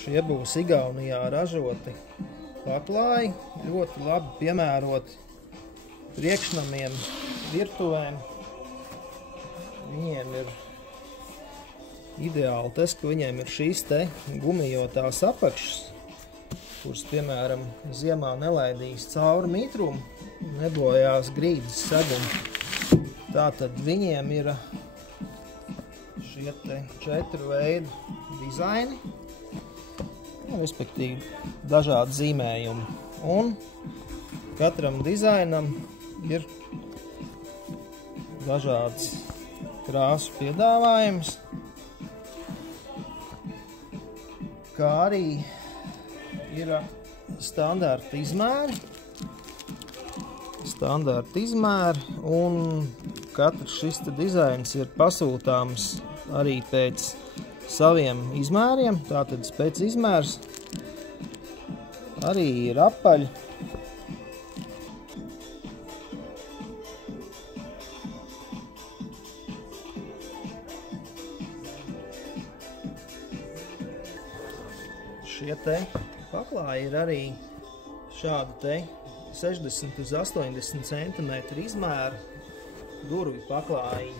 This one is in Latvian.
Šie būs Igaunijā ražoti paklāji, ļoti labi piemēroti priekšnamiem, virtuvēm. Viņiem ir ideāli tas, ka viņiem ir šīs te gumijotās apakšas, kuras, piemēram, ziemā nelaidīs cauri mitrumu, nebojās grīdas segumu. Tātad viņiem ir šie te 4 veidu dizaini, respektīvi dažādi zīmējumi. Un katram dizainam ir dažāds krāsu piedāvājums, kā arī ir standarta izmēri, un katrs šis dizains ir pasūtāms arī pēc saviem izmēriem, tātad pēc izmērs arī ir apaļi. Šie te paklāji ir arī šādu te 60 uz 80 cm izmēru durvju paklāji.